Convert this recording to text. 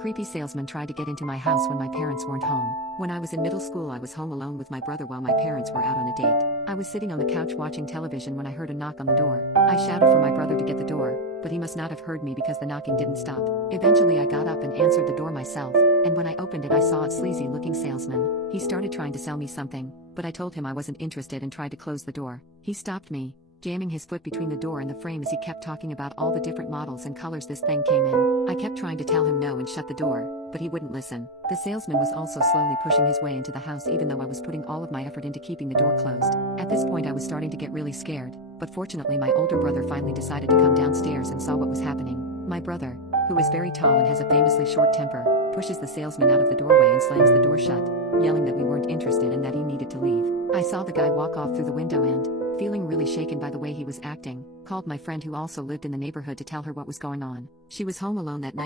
creepy salesman tried to get into my house when my parents weren't home. When I was in middle school, I was home alone with my brother while my parents were out on a date. I was sitting on the couch watching television when I heard a knock on the door. I shouted for my brother to get the door, but he must not have heard me because the knocking didn't stop. Eventually I got up and answered the door myself, and when I opened it I saw a sleazy-looking salesman. He started trying to sell me something, but I told him I wasn't interested and tried to close the door. He stopped me, jamming his foot between the door and the frame as he kept talking about all the different models and colors this thing came in. I kept trying to tell him no and shut the door, but he wouldn't listen. The salesman was also slowly pushing his way into the house even though I was putting all of my effort into keeping the door closed. At this point I was starting to get really scared, but fortunately my older brother finally decided to come downstairs and saw what was happening. My brother, who is very tall and has a famously short temper, pushes the salesman out of the doorway and slams the door shut, yelling that we weren't interested and that he needed to leave. I saw the guy walk off through the window and, feeling really shaken by the way he was acting, called my friend who also lived in the neighborhood to tell her what was going on. She was home alone that night.